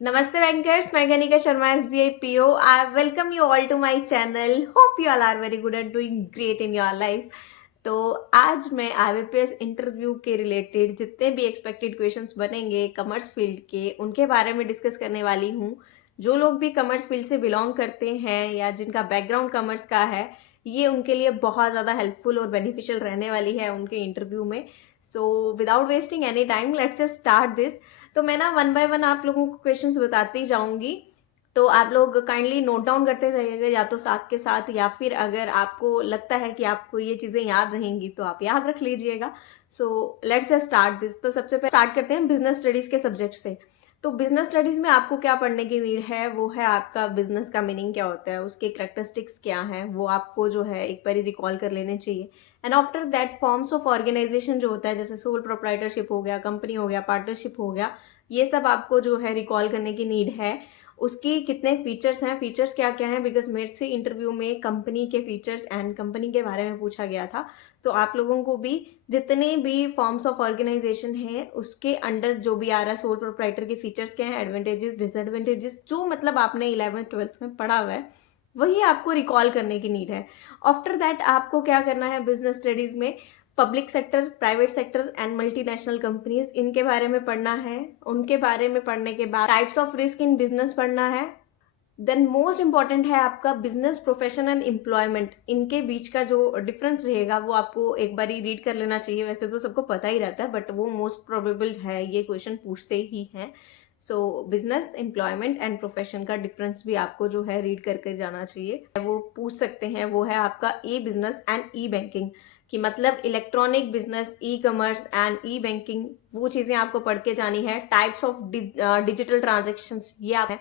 Namaste bankers, मैं Kanika Sharma SBIPO. I welcome you all to my channel. Hope you all are very good and doing great in your life. तो आज मैं IBPS interview के related जितने भी expected questions बनेंगे commerce field के, उनके बारे में डिस्कस करने वाली हूँ। जो लोग भी कॉमर्स फील्ड से बिलोंग करते हैं या जिनका बैकग्राउंड कॉमर्स का है, ये उनके लिए बहुत ज़्यादा हेल्पफुल और बेनिफिशियल रहने वाली है उनके इंटरव्यू में। So without wasting any time let's just start this. तो मैं ना वन बाय वन आप लोगों को क्वेश्चंस बताती जाऊंगी, तो आप लोग काइंडली नोट डाउन करते जाइएगा, या तो साथ के साथ, या फिर अगर आपको लगता है कि आपको ये चीज़ें याद रहेंगी तो आप याद रख लीजिएगा। So let's just start this. तो सबसे पहले स्टार्ट करते हैं बिजनेस स्टडीज़ के सब्जेक्ट से। तो बिजनेस स्टडीज़ में आपको क्या पढ़ने की नीड है, वो है आपका बिजनेस का मीनिंग क्या होता है, उसके करेक्टरिस्टिक्स क्या हैं, वो आपको जो है एक बार रिकॉल कर लेने चाहिए। And after that forms of organisation जो होता है, जैसे सोल प्रोप्राइटरशिप हो गया, कंपनी हो गया, पार्टनरशिप हो गया, ये सब आपको जो है रिकॉल करने की नीड है। उसकी कितने फीचर्स हैं, फीचर्स क्या क्या हैं, बिकॉज मेरे से इंटरव्यू में कंपनी के फीचर्स एंड कंपनी के बारे में पूछा गया था। तो आप लोगों को भी जितने भी फॉर्म्स ऑफ ऑर्गेनाइजेशन हैं उसके अंडर जो भी आ रहा है, सोल प्रोप्राइटर के फीचर्स क्या हैं, एडवांटेजेस डिसएडवांटेजेस, जो मतलब आपने 11th 12th में पढ़ा हुआ है, वही आपको रिकॉल करने की नीड है। आफ्टर दैट आपको क्या करना है बिजनेस स्टडीज़ में, public sector, private sector and multinational companies, इनके बारे में पढ़ना है। उनके बारे में पढ़ने के बाद types of risk in business पढ़ना है। देन मोस्ट इंपॉर्टेंट है आपका बिजनेस, प्रोफेशन एंड एम्प्लॉयमेंट, इनके बीच का जो डिफरेंस रहेगा वो आपको एक बार रीड कर लेना चाहिए। वैसे तो सबको पता ही रहता है, बट वो मोस्ट प्रोबेबल है, ये क्वेश्चन पूछते ही हैं। सो बिजनेस, एम्प्लॉयमेंट एंड प्रोफेशन का डिफरेंस भी आपको जो है रीड करके जाना चाहिए। वो पूछ सकते हैं, वो है आपका ई बिजनेस एंड ई बैंकिंग, कि मतलब electronic business, e commerce and E banking, वो चीज़ें आपको पढ़ के जानी है। टाइप्स ऑफ डिजिटल ट्रांजेक्शन्स, ये आप है।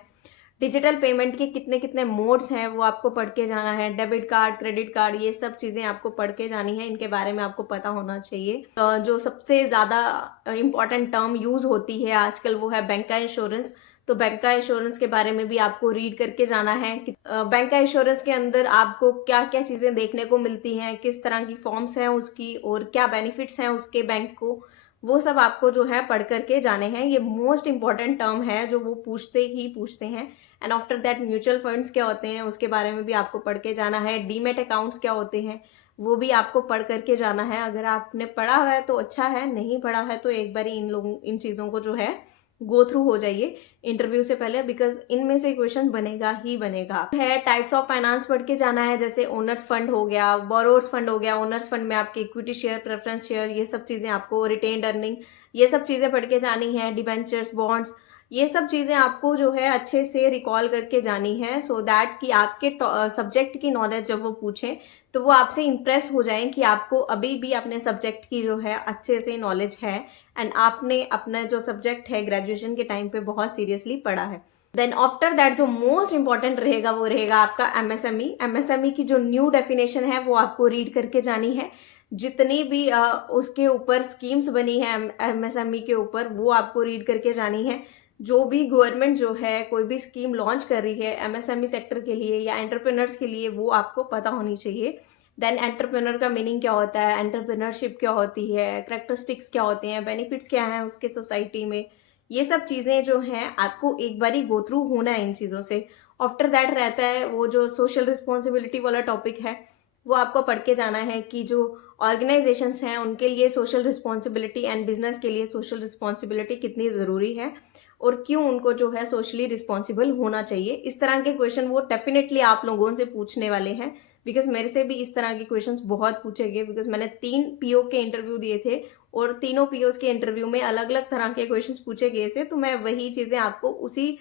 डिजिटल पेमेंट के कितने कितने मोड्स हैं वो आपको पढ़ के जाना है। डेबिट कार्ड, क्रेडिट कार्ड, ये सब चीज़ें आपको पढ़ के जानी है, इनके बारे में आपको पता होना चाहिए। जो सबसे ज़्यादा इंपॉर्टेंट टर्म यूज़ होती है आजकल वो है बैंक का इंश्योरेंस। तो बैंक का इंश्योरेंस के बारे में भी आपको रीड करके जाना है कि बैंक का इंश्योरेंस के अंदर आपको क्या क्या चीज़ें देखने को मिलती हैं, किस तरह की फॉर्म्स हैं उसकी, और क्या बेनिफिट्स हैं उसके बैंक को, वो सब आपको जो है पढ़ करके जाने हैं। ये मोस्ट इंपॉर्टेंट टर्म है जो वो पूछते ही पूछते हैं। And after that mutual funds क्या होते हैं उसके बारे में भी आपको पढ़ के जाना है। डीमेट अकाउंट्स क्या होते हैं वो भी आपको पढ़ करके जाना है। अगर आपने पढ़ा है तो अच्छा है, नहीं पढ़ा है तो एक बार इन चीज़ों को जो है गो थ्रू हो जाइए इंटरव्यू से पहले, बिकॉज इनमें से क्वेश्चन बनेगा ही बनेगा। है टाइप्स ऑफ फाइनेंस पढ़ के जाना है, जैसे ओनर्स फंड हो गया, बोरोर्स फंड हो गया। ओनर्स फंड में आपके इक्विटी शेयर, प्रेफरेंस शेयर, ये सब चीज़ें आपको, रिटेन्ड अर्निंग, ये सब चीज़ें पढ़ के जानी है। डिबेंचर्स, बॉन्ड्स, ये सब चीज़ें आपको जो है अच्छे से रिकॉल करके जानी है, सो दैट कि आपके सब्जेक्ट की नॉलेज जब वो पूछें तो वो आपसे इम्प्रेस हो जाएं कि आपको अभी भी अपने सब्जेक्ट की जो है अच्छे से नॉलेज है, एंड आपने अपना जो सब्जेक्ट है ग्रेजुएशन के टाइम पे बहुत सीरियसली पढ़ा है। देन आफ्टर दैट जो मोस्ट इंपॉर्टेंट रहेगा वो रहेगा आपका एमएसएमई। एमएसएमई की जो न्यू डेफिनेशन है वो आपको रीड करके जानी है। जितनी भी उसके ऊपर स्कीम्स बनी है एमएसएमई के ऊपर, वो आपको रीड करके जानी है। जो भी गवर्नमेंट जो है कोई भी स्कीम लॉन्च कर रही है एमएसएमई सेक्टर के लिए या एंटरप्रेन्योर्स के लिए, वो आपको पता होनी चाहिए। देन एंटरप्रेन्योर का मीनिंग क्या होता है, एंटरप्रेन्योरशिप क्या होती है, करेक्टरिस्टिक्स क्या होते हैं, बेनिफिट्स क्या हैं उसके सोसाइटी में, ये सब चीज़ें जो हैं आपको एक बारी गो थ्रू होना है इन चीज़ों से। आफ्टर दैट रहता है वो जो सोशल रिस्पॉन्सिबिलिटी वाला टॉपिक है, वो आपको पढ़ के जाना है कि जो ऑर्गेनाइजेशंस हैं उनके लिए सोशल रिस्पॉन्सिबिलिटी एंड बिजनेस के लिए सोशल रिस्पॉन्सिबिलिटी कितनी ज़रूरी है, और क्यों उनको जो है सोशली रिस्पॉन्सिबल होना चाहिए। इस तरह के क्वेश्चन वो डेफिनेटली आप लोगों से पूछने वाले हैं, बिकॉज मेरे से भी इस तरह के क्वेश्चंस बहुत पूछे गए, बिकॉज मैंने 3 पीओ के इंटरव्यू दिए थे और तीनों पीओस के इंटरव्यू में अलग अलग तरह के क्वेश्चंस पूछे गए थे। तो मैं वही चीज़ें आपको उसी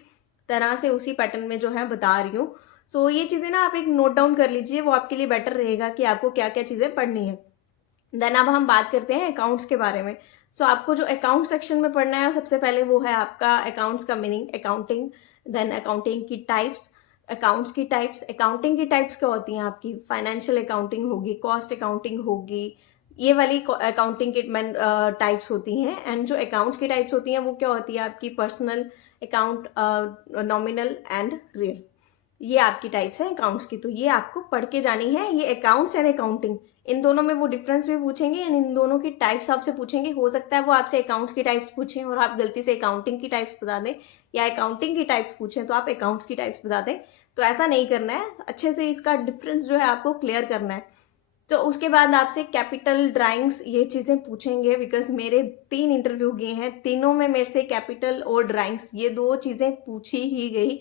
तरह से उसी पैटर्न में जो है बता रही हूँ। सो ये चीज़ें ना आप एक नोट डाउन कर लीजिए, वो आपके लिए बेटर रहेगा कि आपको क्या क्या चीज़ें पढ़नी है। देन अब हम बात करते हैं अकाउंट्स के बारे में। सो आपको जो अकाउंट सेक्शन में पढ़ना है सबसे पहले वो है आपका अकाउंट्स का मीनिंग, अकाउंटिंग। देन अकाउंटिंग की टाइप्स, अकाउंट्स की टाइप्स, अकाउंटिंग की टाइप्स क्या होती हैं आपकी, फाइनेंशियल अकाउंटिंग होगी, कॉस्ट अकाउंटिंग होगी, ये वाली अकाउंटिंग की टाइप्स होती हैं। एंड जो अकाउंट्स की टाइप्स होती हैं वो क्या होती है आपकी, personal account, nominal and real, ये आपकी टाइप्स हैं अकाउंट्स की। तो ये आपको पढ़ के जानी है। ये अकाउंट्स एंड अकाउंटिंग, इन दोनों में वो डिफरेंस भी पूछेंगे एंड इन दोनों की टाइप्स आपसे पूछेंगे। हो सकता है वो आपसे अकाउंट्स की टाइप्स पूछें और आप गलती से अकाउंटिंग की टाइप्स बता दें, या अकाउंटिंग की टाइप्स पूछें तो आप अकाउंट्स की टाइप्स बता दें। तो ऐसा नहीं करना है, अच्छे से इसका डिफरेंस जो है आपको क्लियर करना है। तो उसके बाद आपसे कैपिटल, ड्राइंग्स, ये चीज़ें पूछेंगे बिकॉज मेरे 3 इंटरव्यू गए हैं, तीनों में मेरे से कैपिटल और ड्राइंग्स ये 2 चीज़ें पूछी ही गई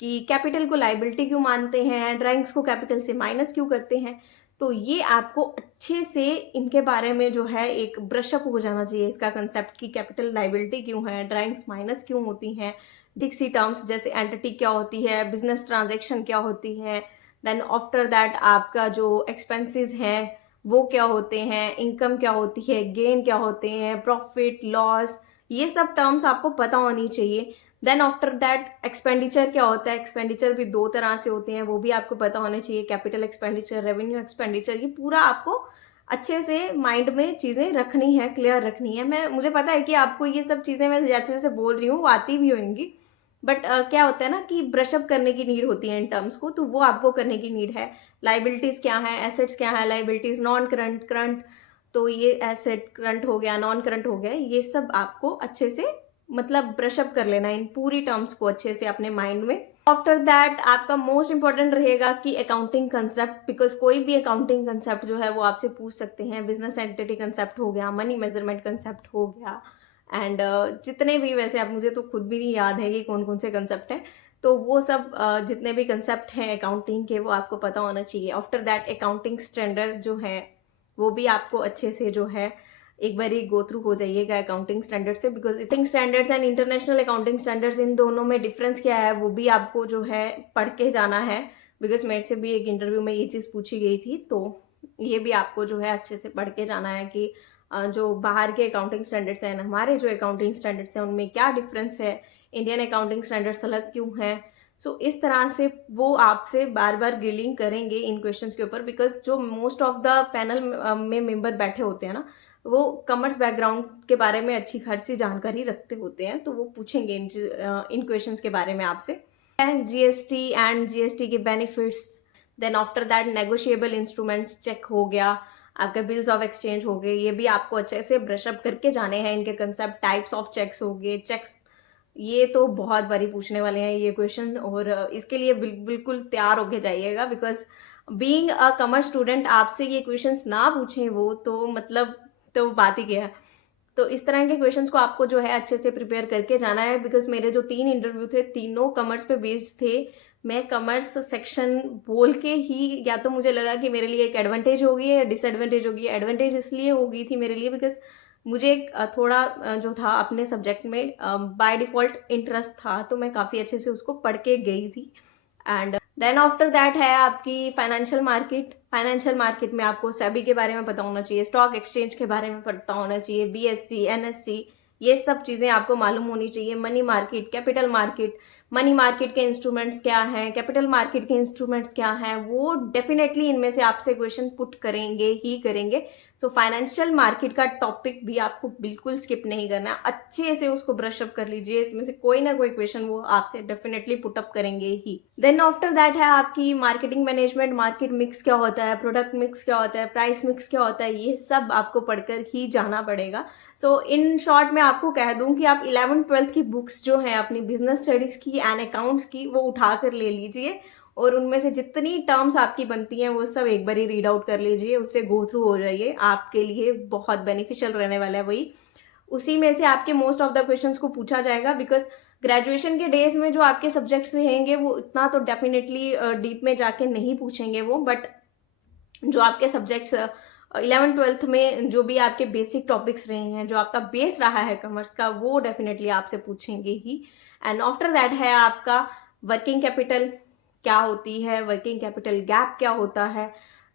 कि कैपिटल को लाइबिलिटी क्यों मानते हैं, ड्राइंग्स को कैपिटल से माइनस क्यों करते हैं। तो ये आपको अच्छे से इनके बारे में जो है एक ब्रशअप हो जाना चाहिए, इसका कंसेप्ट कि कैपिटल लाइबिलिटी क्यों है, ड्राइंग्स माइनस क्यों होती हैं, डिक्सी टर्म्स जैसे एंटिटी क्या होती है, बिजनेस ट्रांजैक्शन क्या होती है, देन आफ्टर दैट आपका जो एक्सपेंसेस हैं वो क्या होते हैं, इनकम क्या होती है, गेन क्या होते हैं, प्रॉफिट लॉस, ये सब टर्म्स आपको पता होनी चाहिए। देन आफ्टर दैट एक्सपेंडिचर क्या होता है, एक्सपेंडिचर भी 2 तरह से होते हैं, वो भी आपको पता होने चाहिए, कैपिटल एक्सपेंडिचर, रेवेन्यू एक्सपेंडिचर, ये पूरा आपको अच्छे से माइंड में चीज़ें रखनी है, क्लियर रखनी है। मुझे पता है कि आपको ये सब चीज़ें मैं जैसे जैसे बोल रही हूँ वो आती भी होंगी, बट क्या होता है ना कि ब्रशअप करने की नीड होती है इन टर्म्स को, तो वो आपको करने की नीड है। लाइबिलिटीज क्या है, एसेट्स क्या है, लाइबिलिटीज नॉन करंट, करंट, तो ये एसेट करंट हो गया, नॉन करंट हो गया, ये सब आपको अच्छे से मतलब ब्रशअप कर लेना इन पूरी टर्म्स को अच्छे से अपने माइंड में। आफ्टर दैट आपका मोस्ट इंपॉर्टेंट रहेगा कि अकाउंटिंग कंसेप्ट, बिकॉज कोई भी अकाउंटिंग कंसेप्ट जो है वो आपसे पूछ सकते हैं। बिजनेस एंटिटी कंसेप्ट हो गया, मनी मेजरमेंट कंसेप्ट हो गया, एंड जितने भी, वैसे आप, मुझे तो खुद भी नहीं याद है कि कौन कौन से कंसेप्ट हैं, तो वो सब जितने भी कंसेप्ट हैं अकाउंटिंग के वो आपको पता होना चाहिए। आफ्टर दैट अकाउंटिंग स्टैंडर्ड जो है वो भी आपको अच्छे से जो है एक बार ही गो थ्रू हो जाइएगा अकाउंटिंग स्टैंडर्ड से, because accounting standards and international accounting standards, इन दोनों में डिफरेंस क्या है वो भी आपको जो है पढ़ के जाना है, बिकॉज मेरे से भी एक इंटरव्यू में ये चीज़ पूछी गई थी। तो ये भी आपको जो है अच्छे से पढ़ के जाना है कि जो बाहर के अकाउंटिंग स्टैंडर्ड्स हैं, हमारे जो अकाउंटिंग स्टैंडर्ड्स हैं, उनमें क्या डिफरेंस है, इंडियन अकाउंटिंग स्टैंडर्ड्स अलग क्यों हैं। सो इस तरह से वो आपसे बार बार ग्रिलिंग करेंगे इन क्वेश्चंस के ऊपर, बिकॉज जो मोस्ट ऑफ द पैनल में मेंबर बैठे होते हैं ना, वो कॉमर्स बैकग्राउंड के बारे में अच्छी खासी जानकारी रखते होते हैं, तो वो पूछेंगे इन क्वेश्चंस के बारे में आपसे। जीएसटी एंड जीएसटी के benefits, then after that negotiable instruments cheque हो गया, आपके बिल्स ऑफ एक्सचेंज हो गए, ये भी आपको अच्छे से ब्रशअप करके जाने हैं। इनके कंसेप्ट, टाइप्स ऑफ चेक्स हो गए, चेक्स ये तो बहुत बारी पूछने वाले हैं ये क्वेश्चन, और इसके लिए बिल्कुल तैयार होके जाइएगा, because being a commerce student आपसे ये क्वेश्चंस ना पूछें वो तो मतलब तो बात ही क्या है। तो इस तरह के क्वेश्चंस को आपको जो है अच्छे से प्रिपेयर करके जाना है, बिकॉज मेरे जो 3 इंटरव्यू थे तीनों कॉमर्स पे बेस्ड थे। मैं कॉमर्स सेक्शन बोल के ही, या तो मुझे लगा कि मेरे लिए एक एडवांटेज होगी या डिसएडवांटेज होगी। एडवांटेज इसलिए हो गई थी मेरे लिए बिकॉज मुझे थोड़ा जो था अपने सब्जेक्ट में बाय डिफ़ॉल्ट इंटरेस्ट था, तो मैं काफ़ी अच्छे से उसको पढ़ के गई थी। एंड देन आफ्टर दैट है आपकी फाइनेंशियल मार्केट। फाइनेंशियल मार्केट में आपको सेबी के बारे में पता होना चाहिए, स्टॉक एक्सचेंज के बारे में पता होना चाहिए, बीएससी, एनएससी, ये सब चीज़ें आपको मालूम होनी चाहिए। Money market, capital market, money market के इंस्ट्रूमेंट्स क्या हैं, कैपिटल मार्केट के इंस्ट्रूमेंट्स क्या हैं, वो डेफिनेटली इनमें से आपसे क्वेश्चन पुट करेंगे ही करेंगे। सो फाइनेंशियल मार्केट का टॉपिक भी आपको बिल्कुल स्किप नहीं करना है, अच्छे से उसको ब्रशअप कर लीजिए, इसमें से कोई ना कोई क्वेश्चन वो आपसे डेफिनेटली पुटअप करेंगे ही। देन आफ्टर दैट है आपकी मार्केटिंग मैनेजमेंट। मार्केट मिक्स क्या होता है, प्रोडक्ट मिक्स क्या होता है, प्राइस मिक्स क्या होता है, ये सब आपको पढ़कर ही जाना पड़ेगा। सो इन शॉर्ट मैं आपको कह दूं कि आप 11th-12th की बुक्स जो हैं अपनी बिजनेस स्टडीज़ की एंड अकाउंट्स की, वो उठा कर ले लीजिए, और उनमें से जितनी टर्म्स आपकी बनती हैं वो सब एक बार ही रीड आउट कर लीजिए, उससे गो थ्रू हो जाइए, आपके लिए बहुत बेनिफिशियल रहने वाला है वही। उसी में से आपके मोस्ट ऑफ द क्वेश्चंस को पूछा जाएगा, बिकॉज ग्रेजुएशन के डेज में जो आपके सब्जेक्ट्स रहेंगे वो इतना तो डेफिनेटली डीप में जाके नहीं पूछेंगे वो, बट जो आपके सब्जेक्ट्स 11th-12th में जो भी आपके बेसिक टॉपिक्स रहे हैं, जो आपका बेस रहा है कॉमर्स का, वो डेफिनेटली आपसे पूछेंगे ही। एंड आफ्टर दैट है आपका वर्किंग कैपिटल क्या होती है, वर्किंग कैपिटल गैप क्या होता है,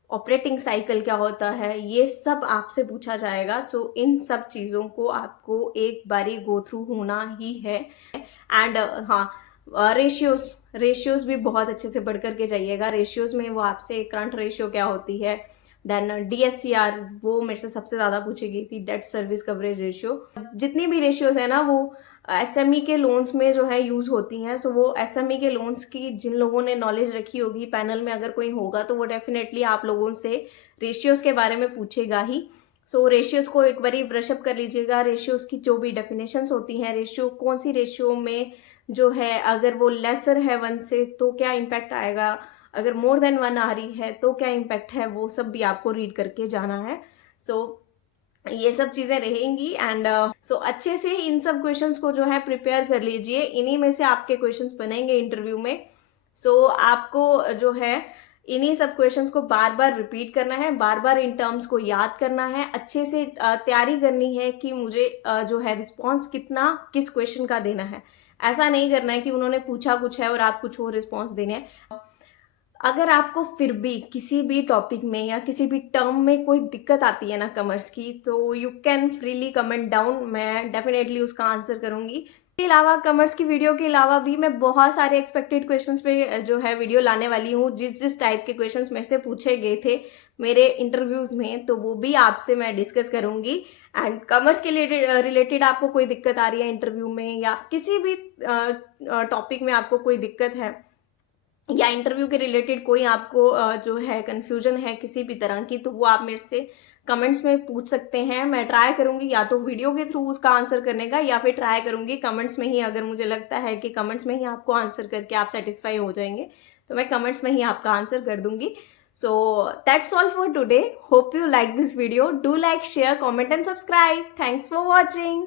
ऑपरेटिंग साइकिल क्या होता है, ये सब आपसे पूछा जाएगा। सो इन सब चीज़ों को आपको एक बारी गो थ्रू होना ही है। एंड हाँ, रेशियोज भी बहुत अच्छे से बढ़ करके जाइएगा। रेशियोज में वो आपसे करंट रेशियो क्या होती है, देन DSCR, वो मेरे से सबसे ज़्यादा पूछी गई थी, डेट सर्विस कवरेज रेशियो। जितनी भी रेशियोज है ना वो एसएमई के लोन्स में जो है यूज़ होती हैं। सो वो एसएमई के लोन्स की जिन लोगों ने नॉलेज रखी होगी, पैनल में अगर कोई होगा तो वो डेफिनेटली आप लोगों से रेशियोज़ के बारे में पूछेगा ही। सो रेशियोज़ को एक बारी ब्रशअप कर लीजिएगा। रेशियोज़ की जो भी डेफिनेशंस होती हैं, रेशियो कौन सी रेशियो में जो है अगर वो लेसर है 1 से तो क्या इम्पैक्ट आएगा, अगर मोर देन 1 आ रही है तो क्या इम्पैक्ट है, वो सब भी आपको रीड करके जाना है। सो ये सब चीज़ें रहेंगी एंड सो अच्छे से इन सब क्वेश्चंस को जो है प्रिपेयर कर लीजिए। इन्हीं में से आपके क्वेश्चंस बनेंगे इंटरव्यू में। सो आपको जो है इन्हीं सब क्वेश्चंस को बार बार रिपीट करना है, बार बार इन टर्म्स को याद करना है, अच्छे से तैयारी करनी है कि मुझे जो है रिस्पॉन्स कितना किस क्वेश्चन का देना है। ऐसा नहीं करना है कि उन्होंने पूछा कुछ है और आप कुछ और रिस्पॉन्स देने हैं। अगर आपको फिर भी किसी भी टॉपिक में या किसी भी टर्म में कोई दिक्कत आती है ना कॉमर्स की, तो you can freely comment down, मैं डेफिनेटली उसका आंसर करूंगी। इसके अलावा कॉमर्स की वीडियो के अलावा भी मैं बहुत सारे एक्सपेक्टेड क्वेश्चंस पे जो है वीडियो लाने वाली हूँ। जिस टाइप के क्वेश्चंस मेरे से पूछे गए थे मेरे इंटरव्यूज में, तो वो भी आपसे मैं डिस्कस करूंगी। एंड कॉमर्स के रिलेटेड आपको कोई दिक्कत आ रही है इंटरव्यू में या किसी भी टॉपिक में आपको कोई दिक्कत है या इंटरव्यू के रिलेटेड कोई आपको जो है कंफ्यूजन है किसी भी तरह की, तो वो आप मेरे से कमेंट्स में पूछ सकते हैं। मैं ट्राई करूंगी या तो वीडियो के थ्रू उसका आंसर करने का, या फिर ट्राई करूंगी कमेंट्स में ही। अगर मुझे लगता है कि कमेंट्स में ही आपको आंसर करके आप सेटिस्फाई हो जाएंगे तो मैं कमेंट्स में ही आपका आंसर कर दूंगी। So that's all for today. Hope you like this video. Do like, share, comment and subscribe. Thanks for watching.